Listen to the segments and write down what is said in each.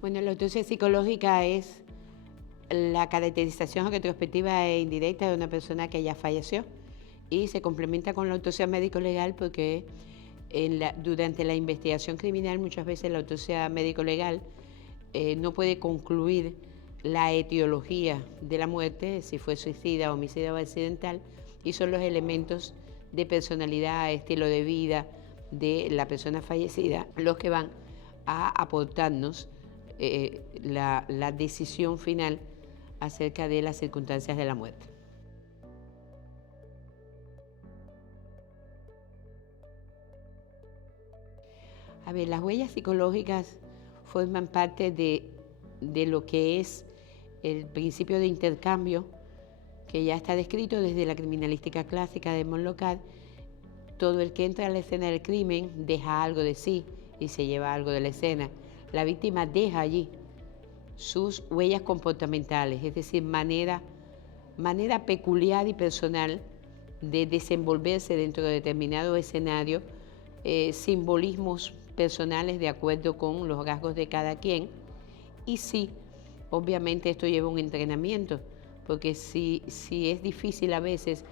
Bueno, la autopsia psicológica es la caracterización retrospectiva e indirecta de una persona que ya falleció y se complementa con la autopsia médico-legal porque durante la investigación criminal muchas veces la autopsia médico-legal no puede concluir la etiología de la muerte, si fue suicida, homicida o accidental, y son los elementos de personalidad, estilo de vida de la persona fallecida los que van a aportarnos la decisión final acerca de las circunstancias de la muerte. A ver, las huellas psicológicas forman parte de lo que es el principio de intercambio que ya está descrito desde la criminalística clásica de Monlocat. Todo el que entra a la escena del crimen deja algo de sí y se lleva algo de la escena. La víctima deja allí sus huellas comportamentales, es decir, manera peculiar y personal de desenvolverse dentro de determinado escenario, simbolismos personales de acuerdo con los rasgos de cada quien. Y sí, obviamente esto lleva un entrenamiento, porque si es difícil a veces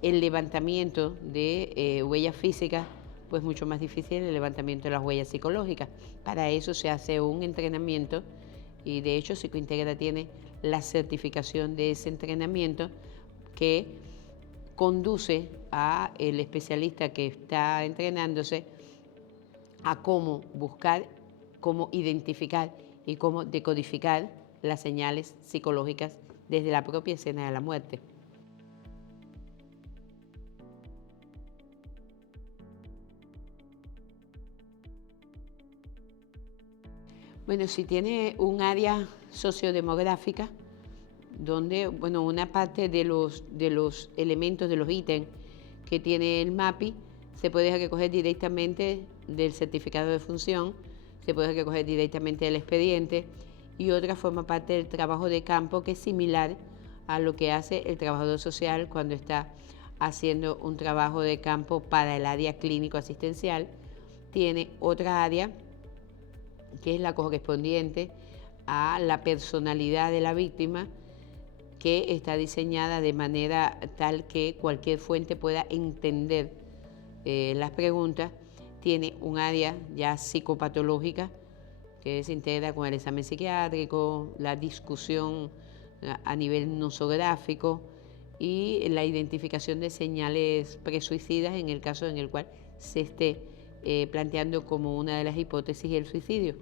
el levantamiento de huellas físicas, pues mucho más difícil el levantamiento de las huellas psicológicas. Para eso se hace un entrenamiento y de hecho Psicointegra tiene la certificación de ese entrenamiento que conduce a el especialista que está entrenándose a cómo buscar, cómo identificar y cómo decodificar las señales psicológicas desde la propia escena de la muerte. Bueno, si tiene un área sociodemográfica, donde una parte de los elementos, de los ítems que tiene el MAPI, se puede recoger directamente del certificado de función, se puede recoger directamente del expediente, y otra forma parte del trabajo de campo, que es similar a lo que hace el trabajador social cuando está haciendo un trabajo de campo para el área clínico-asistencial. Tiene otra área que es la correspondiente a la personalidad de la víctima, que está diseñada de manera tal que cualquier fuente pueda entender las preguntas. Tiene un área ya psicopatológica que se integra con el examen psiquiátrico, la discusión a nivel nosográfico y la identificación de señales presuicidas en el caso en el cual se esté planteando como una de las hipótesis el suicidio.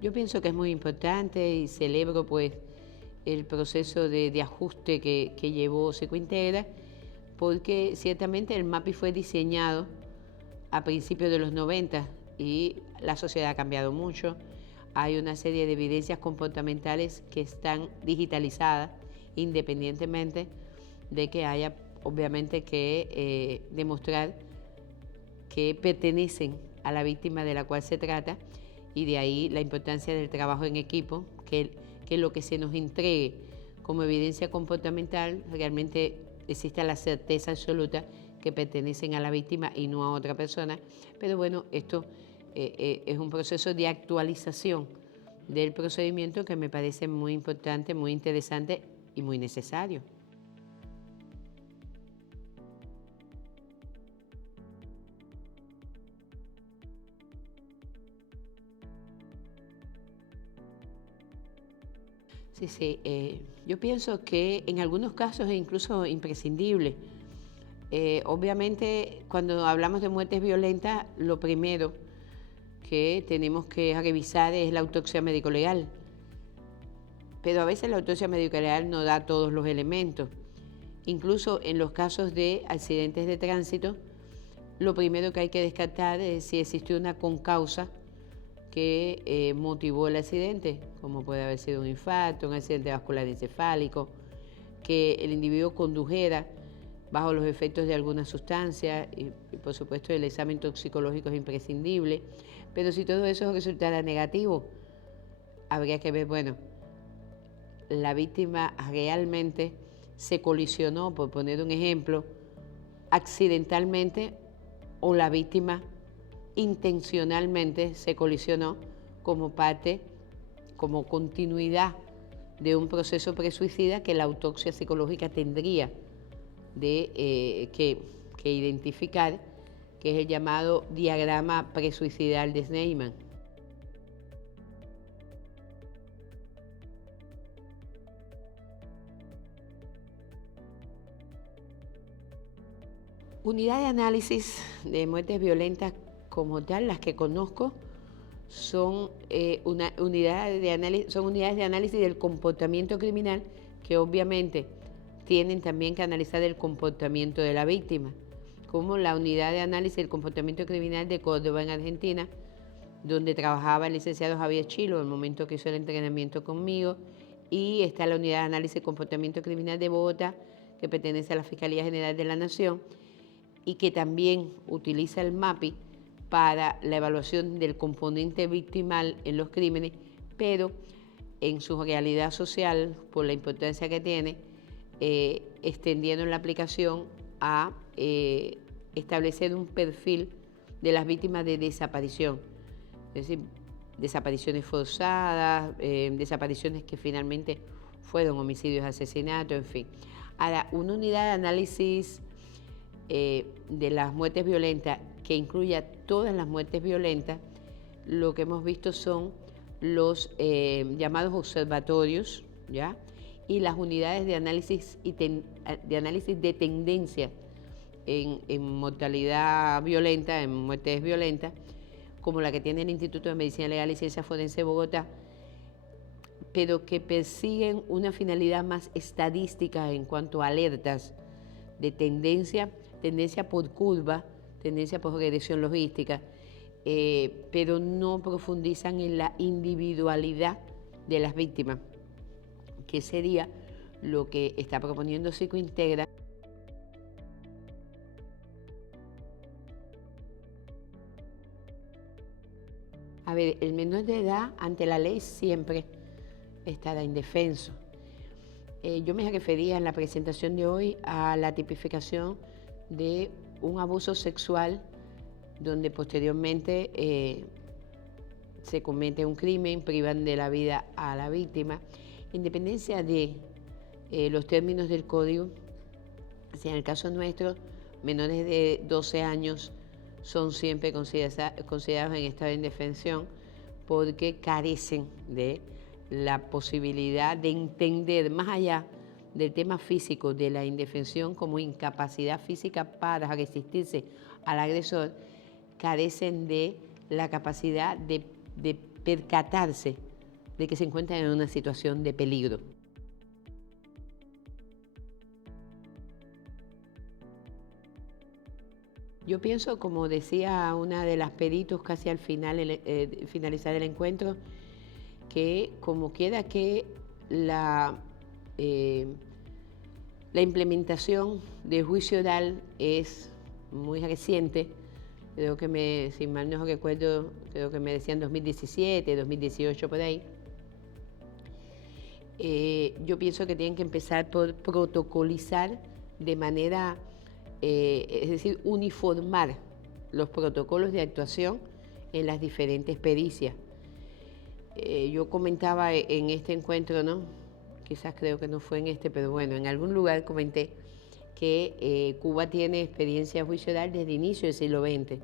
Yo pienso que es muy importante y celebro pues el proceso de ajuste que llevó Psicointegra, porque ciertamente el MAPI fue diseñado a principios de los 90 y la sociedad ha cambiado mucho. Hay una serie de evidencias comportamentales que están digitalizadas independientemente de que haya obviamente que demostrar que pertenecen a la víctima de la cual se trata, y de ahí la importancia del trabajo en equipo, que lo que se nos entregue como evidencia comportamental realmente exista la certeza absoluta que pertenecen a la víctima y no a otra persona. Pero bueno, esto es un proceso de actualización del procedimiento que me parece muy importante, muy interesante y muy necesario. Sí, yo pienso que en algunos casos es incluso imprescindible. Obviamente, cuando hablamos de muertes violentas, lo primero que tenemos que revisar es la autopsia médico-legal. Pero a veces la autopsia médico-legal no da todos los elementos. Incluso en los casos de accidentes de tránsito, lo primero que hay que descartar es si existió una concausa que motivó el accidente, como puede haber sido un infarto, un accidente vascular encefálico, que el individuo condujera bajo los efectos de alguna sustancia, y por supuesto el examen toxicológico es imprescindible. Pero si todo eso resultara negativo, habría que ver, bueno, la víctima realmente se colisionó, por poner un ejemplo, accidentalmente o la víctima intencionalmente se colisionó como parte, como continuidad de un proceso presuicida que la autopsia psicológica tendría que identificar, que es el llamado diagrama presuicidal de Sneyman. Unidad de análisis de muertes violentas como tal, las que conozco, son unidades de análisis del comportamiento criminal que obviamente tienen también que analizar el comportamiento de la víctima, como la unidad de análisis del comportamiento criminal de Córdoba en Argentina, donde trabajaba el licenciado Javier Chilo en el momento que hizo el entrenamiento conmigo, y está la unidad de análisis del comportamiento criminal de Bogotá, que pertenece a la Fiscalía General de la Nación, y que también utiliza el MAPI para la evaluación del componente victimal en los crímenes, pero en su realidad social, por la importancia que tiene, extendiendo la aplicación a establecer un perfil de las víctimas de desaparición, es decir, desapariciones forzadas, desapariciones que finalmente fueron homicidios, asesinatos, en fin. Ahora, una unidad de análisis de las muertes violentas que incluya todas las muertes violentas, lo que hemos visto son los llamados observatorios, ¿ya? Y las unidades de análisis, de tendencia en mortalidad violenta, en muertes violentas, como la que tiene el Instituto de Medicina Legal y Ciencia Forense de Bogotá, pero que persiguen una finalidad más estadística en cuanto a alertas de tendencia por curva, tendencia por regresión logística, pero no profundizan en la individualidad de las víctimas, que sería lo que está proponiendo Psicointegra. A ver, el menor de edad ante la ley siempre estará indefenso. Yo me refería en la presentación de hoy a la tipificación de un abuso sexual donde posteriormente se comete un crimen, privan de la vida a la víctima, independencia de los términos del código. Si en el caso nuestro, menores de 12 años son siempre considerados en estado de indefensión porque carecen de la posibilidad de entender más allá del tema físico de la indefensión como incapacidad física para resistirse al agresor, carecen de la capacidad de percatarse de que se encuentran en una situación de peligro. Yo pienso, como decía una de las peritos casi al final, finalizar el encuentro, que como quiera que la implementación del juicio oral es muy reciente, creo que si mal no recuerdo, creo que me decían 2017, 2018 por ahí. Yo pienso que tienen que empezar por protocolizar de manera, es decir, uniformar los protocolos de actuación en las diferentes pericias. Yo comentaba en este encuentro, ¿no? Quizás creo que no fue en este, pero bueno, en algún lugar comenté que Cuba tiene experiencia juicio oral desde el inicio del siglo XX.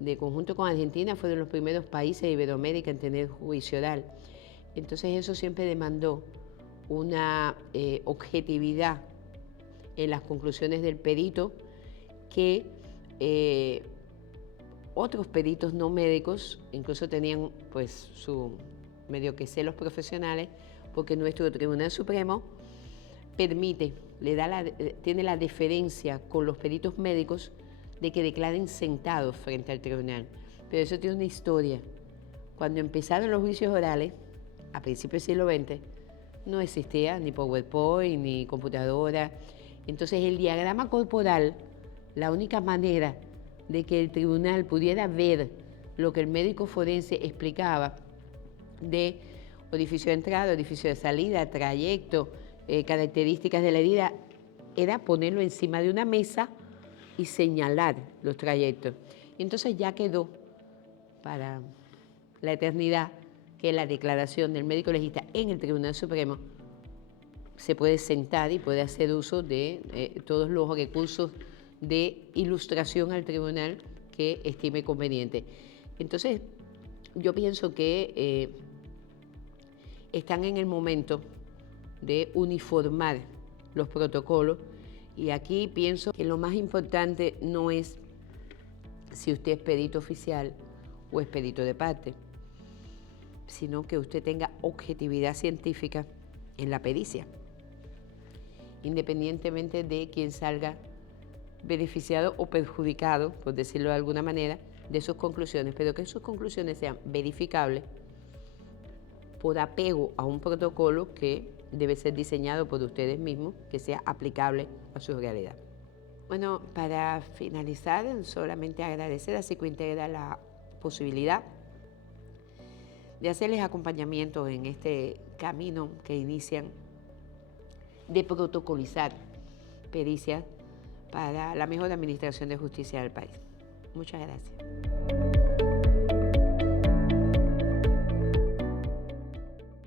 De conjunto con Argentina fueron los primeros países de Iberoamérica en tener juicio oral. Entonces eso siempre demandó una objetividad en las conclusiones del perito que otros peritos no médicos incluso tenían pues su medio que celos profesionales, porque nuestro Tribunal Supremo tiene la deferencia con los peritos médicos de que declaren sentados frente al tribunal. Pero eso tiene una historia. Cuando empezaron los juicios orales, a principios del siglo XX, no existía ni PowerPoint ni computadora. Entonces el diagrama corporal, la única manera de que el tribunal pudiera ver lo que el médico forense explicaba de orificio de entrada, orificio de salida, trayecto, características de la herida, era ponerlo encima de una mesa y señalar los trayectos. Y entonces ya quedó para la eternidad que la declaración del médico legista en el Tribunal Supremo se puede sentar y puede hacer uso de todos los recursos de ilustración al tribunal que estime conveniente. Entonces, yo pienso que están en el momento de uniformar los protocolos, y aquí pienso que lo más importante no es si usted es perito oficial o es perito de parte, sino que usted tenga objetividad científica en la pericia, independientemente de quién salga beneficiado o perjudicado, por decirlo de alguna manera, de sus conclusiones, pero que sus conclusiones sean verificables por apego a un protocolo que debe ser diseñado por ustedes mismos, que sea aplicable a su realidad. Bueno, para finalizar, solamente agradecer a Psicointegra la posibilidad de hacerles acompañamiento en este camino que inician de protocolizar pericias para la mejor administración de justicia del país. Muchas gracias.